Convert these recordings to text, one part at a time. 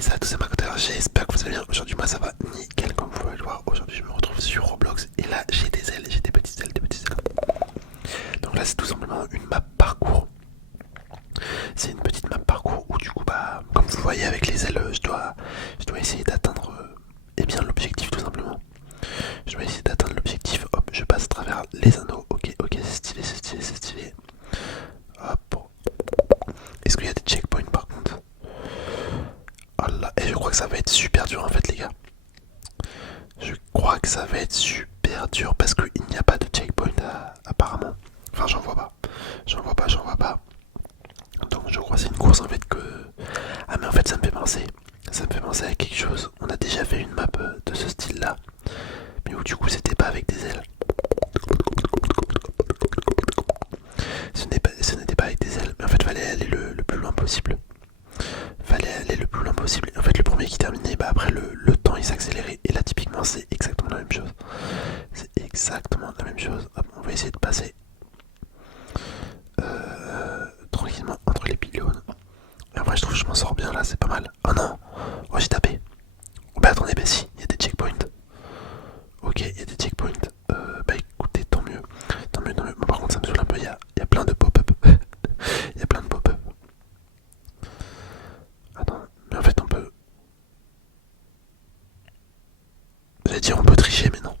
Salut à tous, c'est Makoto, j'espère que vous allez bien. Aujourd'hui moi ça va nickel comme vous pouvez le voir. Aujourd'hui je me retrouve sur Roblox et là j'ai des ailes, j'ai des petites ailes, des petites ailes. Donc là c'est tout simplement une map parcours. C'est une petite map parcours où du coup bah comme vous voyez avec les ailes je dois essayer d'atteindre eh bien l'objectif tout simplement. Je dois essayer d'atteindre l'objectif, hop je passe à travers les anneaux, ok c'est stylé, c'est stylé, c'est stylé. Hop. Est-ce qu'il y a des checkpoints par contre? Oh là, et je crois que ça va être super dur en fait les gars. Je crois que ça va être super dur parce qu'il n'y a pas de checkpoint apparemment. Enfin j'en vois pas. J'en vois pas. Donc je crois que c'est une course en fait que... Ah mais en fait ça me fait penser. Ça me fait penser à quelque chose. On a déjà fait une map de ce style là. Mais où du coup c'était pas avec des ailes. Ce n'était pas avec des ailes. Mais en fait fallait aller le plus loin possible. Fallait aller le plus loin possible. En fait le premier qui terminait, bah après le temps il s'accélérait. Et là typiquement c'est exactement la même chose. C'est exactement la même chose. Hop, on va essayer de passer tranquillement entre les pylônes. Et en vrai je trouve que je m'en sors bien là, c'est pas mal. Oh non. Oh j'ai tapé. Oh, bah attendez, bah si, il y a des checkpoints. Ok, il y a des checkpoints. Bah écoutez, tant mieux. Tant mieux, tant mieux. Mais par contre ça me saoule un peu, il y a plein de pop-up. Il y a plein de pop-up. Attends, mais en fait on peut... J'allais dire on peut tricher mais non.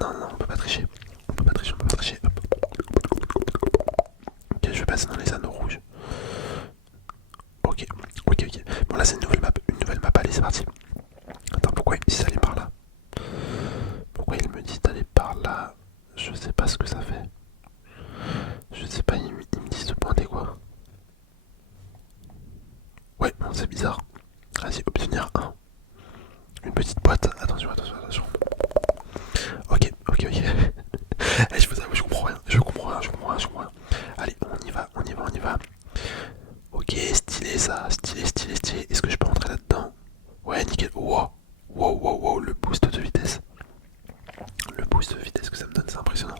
Non, on peut pas tricher. On peut pas tricher, on peut pas tricher. Hop. Ok, je vais passer dans les anneaux rouges. Ok. Bon là c'est une nouvelle map. Une nouvelle map, allez c'est parti. Attends, pourquoi il me dit d'aller par là? Pourquoi il me dit d'aller par là? Je sais pas ce que ça fait. Je sais pas, il me dit de pointer quoi. Ouais, bon, c'est bizarre. Vas-y, obtenir un. Une petite boîte. Attention. Ok. Allez, je vous avoue, je comprends rien. Allez, on y va. Ok, stylé ça. Stylé. Est-ce que je peux rentrer là-dedans? Ouais, nickel. Wow, le boost de vitesse. Le boost de vitesse que ça me donne, c'est impressionnant.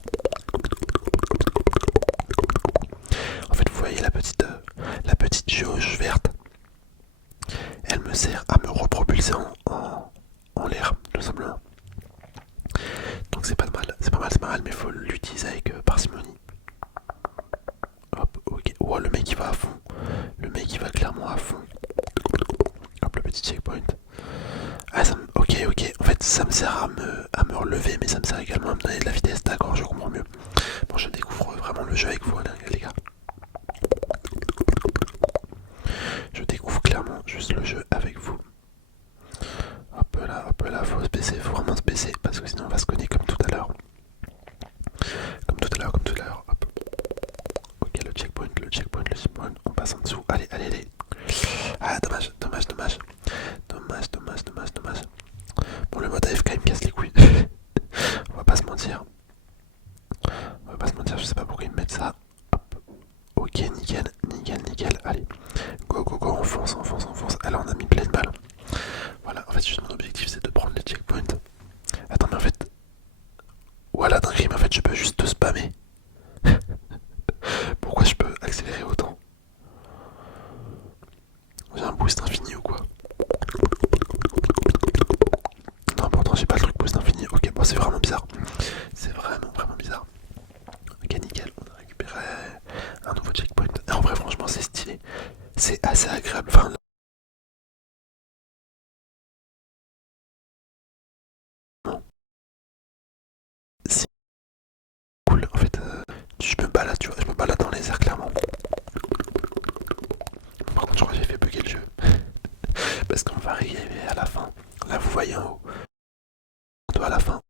En fait, vous voyez la petite jauge verte. Elle me sert à me repropulser en l'air, tout simplement. Donc c'est pas mal, mais faut l'utiliser avec parcimonie. Hop, ok. Oh, le mec il va à fond. Le mec il va clairement à fond. Hop, le petit checkpoint. Ah, ok. En fait, ça me sert à me relever, mais ça me sert également à me donner de la vitesse. D'accord, je comprends mieux. Bon, je découvre vraiment le jeu avec vous, les gars. Je découvre clairement juste le jeu avec vous. Hop là, faut se baisser, faut vraiment se baisser, parce que sinon on va se cogner comme tout à l'heure. Comme tout à l'heure, hop. Ok, le checkpoint, on passe en dessous. Allez. Ah, dommage. Bon, le mode AFK il me casse les couilles. On va pas se mentir. Je sais pas pourquoi ils me mettent ça. Hop. Ok, nickel. Allez, go, on fonce. Alors, on a mis plein de balles. Voilà, en fait, juste mon objectif c'est de prendre les checkpoints. Attends, mais en fait. Voilà, dinguerie, mais en fait, je peux juste te spammer. Pourquoi je peux accélérer autant? J'ai un boost infini ou quoi? Non, pourtant, j'ai pas le truc boost infini. Ok, bon, c'est vraiment bizarre. C'est vraiment bizarre. Ok, nickel, on a récupéré un nouveau checkpoint. Et en vrai, franchement, c'est stylé. C'est assez agréable. Enfin, non, c'est cool. En fait, je me balade, tu vois, je me balade dans les airs, clairement. Par contre, je crois que j'ai fait bugger le jeu. Parce qu'on va arriver à la fin. Là, vous voyez en haut. À la fin.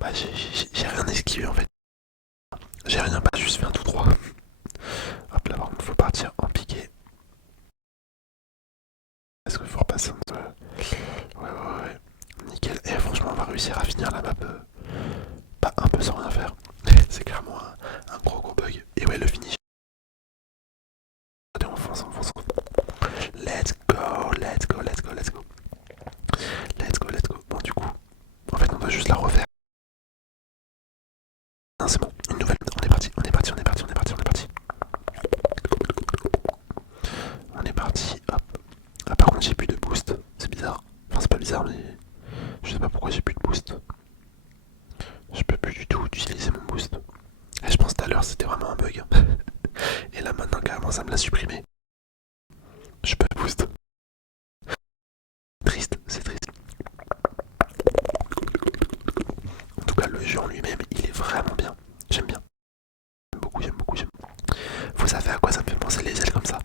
Bah, j'ai rien esquivé en fait. J'ai rien, pas juste fait un tout droit. Hop là, par contre, faut partir en piqué. Est-ce qu'il faut repasser entre... Ouais. Nickel. Et franchement, on va réussir à finir la map. Pas un peu sans rien faire. C'est clairement un gros bug. Et ouais, le finish. Allez, on fonce. Let's go. Bon, du coup, en fait, on doit juste la refaire. Non, c'est bon. Une nouvelle. On est parti. commence à me la supprimer. Je peux boost. Triste, c'est triste. En tout cas, le jeu en lui-même, il est vraiment bien. J'aime bien. J'aime beaucoup, j'aime beaucoup, j'aime beaucoup. Vous savez à quoi ça me fait penser les ailes comme ça?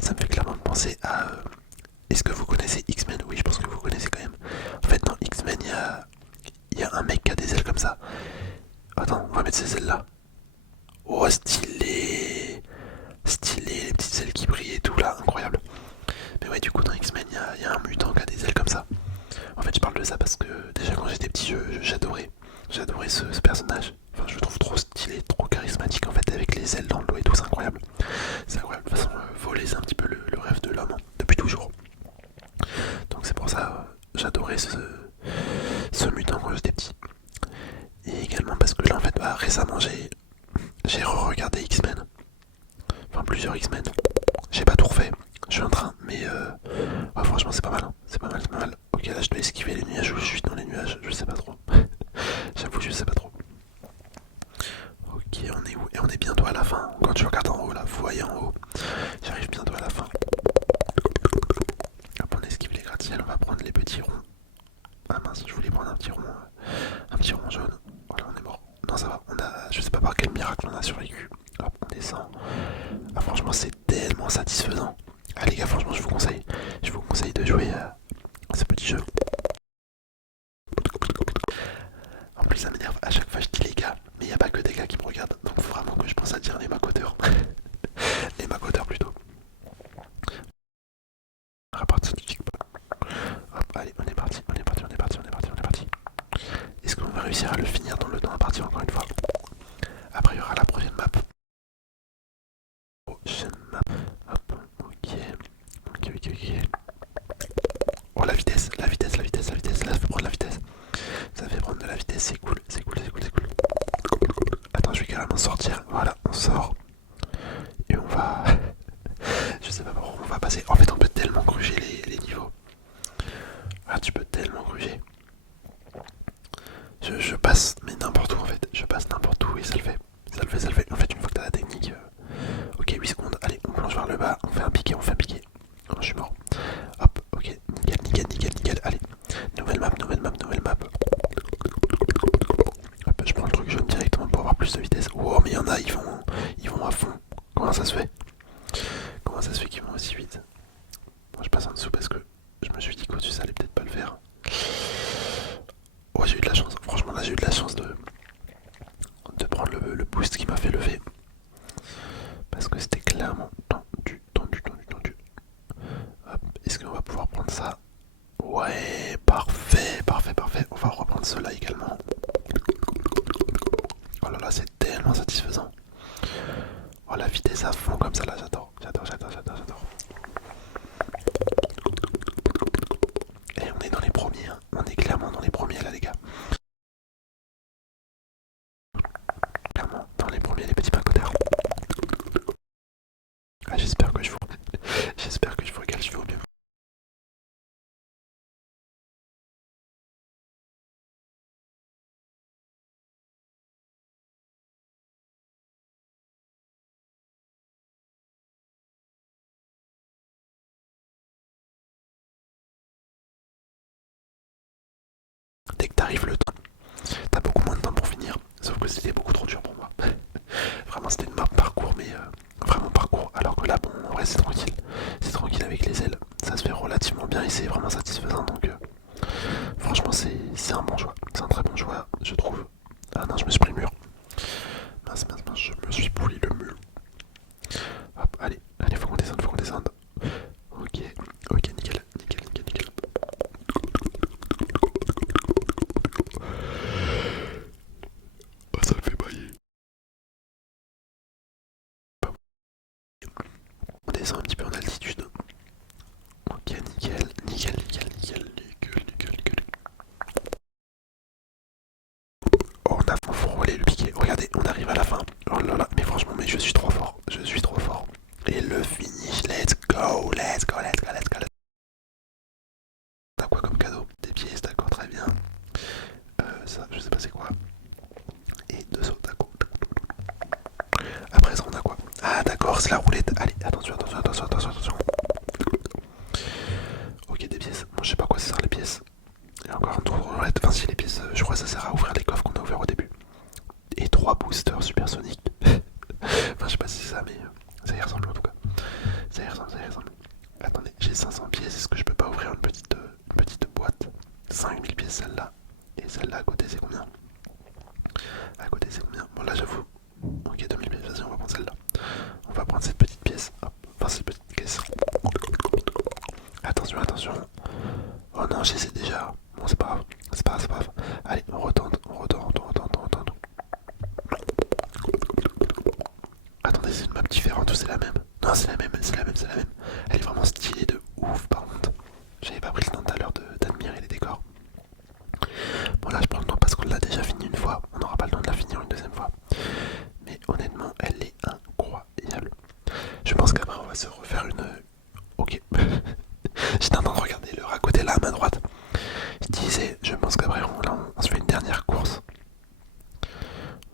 Ça me fait clairement penser à... Est-ce que vous connaissez X-Men? Oui, je pense que vous connaissez quand même. En fait, dans X-Men, il y a un mec qui a des ailes comme ça. Attends, on va mettre ces ailes là. Oh, stylé! Stylé, les petites ailes qui brillent et tout là, incroyable. Mais ouais, du coup, dans X-Men, il y a un mutant qui a des ailes comme ça. En fait, je parle de ça parce que déjà quand j'étais petit, j'adorais. J'adorais ce personnage. Enfin, je le trouve trop stylé, trop charismatique en fait, avec les ailes dans le dos et tout, c'est incroyable. C'est incroyable. De toute façon, voler, c'est un petit peu le rêve de l'homme, hein, depuis toujours. Donc c'est pour ça, j'adorais ce mutant quand j'étais petit. Et également parce que là, en fait, récemment, j'ai re-regardé X-Men. Enfin, plusieurs X-Men. J'ai pas tout refait, je suis en train, mais ouais, franchement, c'est pas mal, hein. C'est pas mal, c'est pas mal. Ok, là, je dois esquiver les nuages ou je suis dans les nuages, je sais pas trop. J'avoue, je sais pas trop. Ok, on est où? Et on est bientôt à la fin. Quand tu regardes en haut, là, vous voyez en haut, j'arrive bientôt à la fin. Hop, on esquive les gratte-ciels, on va prendre les petits ronds. Ah mince, je voulais prendre un petit rond jaune. Voilà, on est mort. Non, ça va, on a, je sais pas par quel miracle on a survécu. Hop, on descend. Ah, franchement, c'est tellement satisfaisant. Ah, les gars, franchement, je vous conseille de jouer à ce petit jeu. En plus, ça m'énerve. À chaque fois, je dis les gars, mais il n'y a pas que des gars qui me regardent. Donc, faut vraiment que je pense à dire les macoteurs. Les macoteurs plutôt. À partir du TikTok. Hop, allez, on est parti, on est parti, on est parti, on est parti, on est parti. Est-ce qu'on va réussir à le finir dans le temps à partir encore une fois? Après, il y aura la prochaine map. Prochaine map. Hop, ok. Ok, ok, ok. Oh, la vitesse, la vitesse, la vitesse, la vitesse. Là, ça fait prendre la vitesse. Ça fait prendre de la vitesse, c'est cool, c'est cool, c'est cool, c'est cool. Attends, je vais carrément sortir. Voilà, on sort. Et on va... je sais pas par où on va passer. En fait, on peut tellement gruger les niveaux. Ah, tu peux tellement gruger. Je passe, mais n'importe où en fait. Je passe n'importe où et ça le fait. Ça le fait, ça le fait. En fait, une fois que t'as la technique... Ok, 8 secondes. Allez, on plonge vers le bas. On fait un piqué, on fait un piqué. Oh, je suis mort. Hop, ok. Nickel, nickel, nickel, nickel. Allez. Nouvelle map, nouvelle map, nouvelle map. Hop, je prends le truc jaune directement pour avoir plus de vitesse. Oh, mais il y en a, ils vont à fond. Comment ça se fait? Comment ça se fait qu'ils vont aussi vite? Bon, je passe en dessous parce que je me suis dit qu'au-dessus ça allait peut-être pas le faire. Ouais, j'ai eu de la chance. Franchement, là, j'ai eu de la chance de prendre le boost qui m'a fait lever. Parce que c'était clairement tendu, tendu, tendu, tendu. Hop, est-ce qu'on va pouvoir prendre ça? Ouais, parfait, parfait, parfait. On va reprendre cela également. Oh là là, c'est tellement satisfaisant. Oh, la vitesse à fond comme ça, là, j'adore, j'adore, j'adore, j'adore, j'adore. Et on est dans les premiers, hein. On est clairement dans les premiers là, les gars. Clairement dans les premiers, les petits pacoteurs. Ah, j'espère que je vous j'espère que je vous régale, je vais au bien. Dès que t'arrives le temps, t'as beaucoup moins de temps pour finir. Sauf que c'était beaucoup trop dur pour moi. Vraiment, c'était une map parcours, mais vraiment parcours. Alors que là, bon, en vrai, c'est tranquille. C'est tranquille avec les ailes. Ça se fait relativement bien et c'est vraiment satisfaisant. Donc, franchement, c'est un bon choix. C'est un très bon choix, je trouve. Ah non, je me suis pris le mur. Mince, mince, mince, je me suis pris le mur. Hop, allez, allez, faut qu'on descende, faut qu'on descende. Ok, ok, nickel, nickel, nickel, nickel. Oh, ça le fait bailler. On descend un petit peu en altitude. Ok, nickel, nickel, nickel, nickel, nickel, nickel, nickel. Oh, on a frôlé le piqué. Regardez, on arrive à la fin. Oh là là, mais franchement, mais je suis trop fort. Je suis trop fort. Et le finish, let's go, let's go, let's go, let's go. T'as quoi comme cadeau? Des pièces, d'accord, très bien. Ça, je sais pas c'est quoi. Et deux autres, d'accord. Après ça, on a quoi? Ah, d'accord. force la roulette. Allez, attention, attention, attention, attention, attention. Ok, des pièces. Bon, je sais pas quoi ça sert les pièces. Il y a encore un tour de roulette. Enfin, si les pièces, je crois que ça sert à ouvrir les coffres qu'on a ouverts au début. Et 3 boosters supersoniques. Enfin, je sais pas si c'est ça, mais ça y ressemble en tout cas. Ça y ressemble, ça y ressemble. Attendez, j'ai 500 pièces. Est-ce que je peux pas ouvrir une petite boîte? 5000 pièces celle-là. Et celle-là à côté, c'est combien? À côté, c'est combien? Bon, là, j'avoue. Ok, 2000 pièces. Vas-y, on va prendre celle-là. On va prendre cette petite pièce. Hop. Enfin, cette petite caisse. Attention, attention. Oh non, j'essaie déjà. Bon, c'est pas grave. C'est pas grave, c'est pas grave. Allez, on retente, on retente, on retente, on retente. Attendez, c'est une map différente ou c'est la même? Non, c'est la même, c'est la même, c'est la même. Elle est vraiment stylée de ouf, par contre. J'avais pas pris le temps tout à l'heure d'admirer les décors. Bon, là, je prends le temps parce qu'on l'a déjà fini une fois. On n'aura pas le temps de la finir une deuxième fois. Mais honnêtement, elle est incroyable. Je pense qu'après, on va se refaire une. Ok. J'étais en train de regarder l'heure à côté, là, à ma droite. Je disais, je pense qu'après, on se fait une dernière course.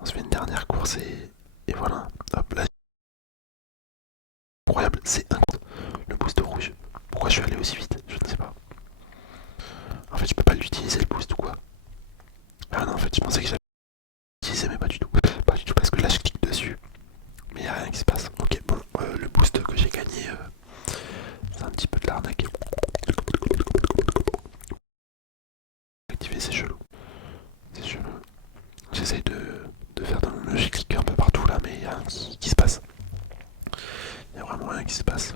On se fait une dernière course et voilà. Hop, là. Incroyable, c'est incroyable. Le boost rouge. Pourquoi je suis allé aussi vite? Je ne sais pas. En fait, je peux pas l'utiliser le boost ou quoi? Ah non, en fait, je pensais que j'allais l'utiliser, mais pas du tout. Pas du tout, parce que là, je clique dessus. Mais y a rien qui se passe. Ok, bon, le boost que j'ai gagné, c'est un petit peu de l'arnaque. Activer, c'est chelou. C'est chelou. J'essaye de faire dans mon jeu, je clique un peu partout là, mais y a rien qui se passe. Y a vraiment rien qui se passe.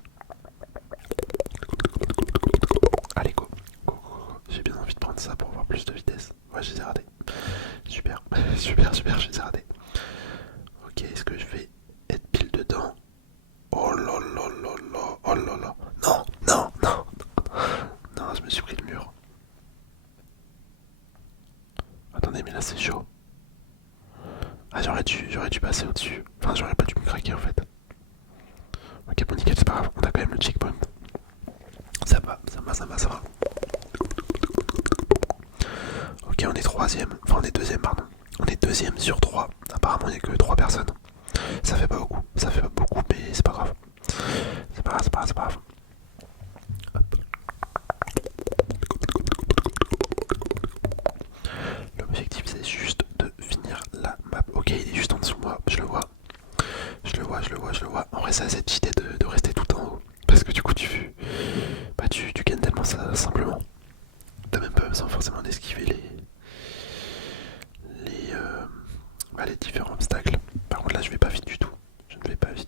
Allez, go. Go, go, go. J'ai bien envie de prendre ça pour avoir plus de vitesse. Ouais, je les ai ratés. Super, super, super, je les ai ratés. Ok, est-ce que je vais être pile dedans? Oh là là là là, oh là là. Non, non, non. Non, je me suis pris le mur. Attendez, mais là c'est chaud. Ah, j'aurais dû passer au-dessus. Enfin, j'aurais pas dû me craquer en fait. Ok, bon, nickel, c'est pas grave. On a quand même le checkpoint. Ça va, ça va, ça va, ça va. Ok, on est troisième. Enfin, on est deuxième, pardon. On est deuxième sur 3. Apparemment, il n'y a que 3 personnes. Ça fait pas beaucoup. Ça fait pas beaucoup, mais c'est pas grave. C'est pas grave, c'est pas grave, c'est pas grave. Hop. L'objectif, c'est juste de finir la map. Ok, il est juste en dessous de moi. Je le vois. Je le vois, je le vois, je le vois. En vrai, ça a cette idée de rester tout en haut. Parce que du coup, tu gagnes tellement ça simplement. T'as même pas besoin forcément d'esquiver les différents obstacles. Par contre, là, je vais pas vite du tout. Je ne vais pas vite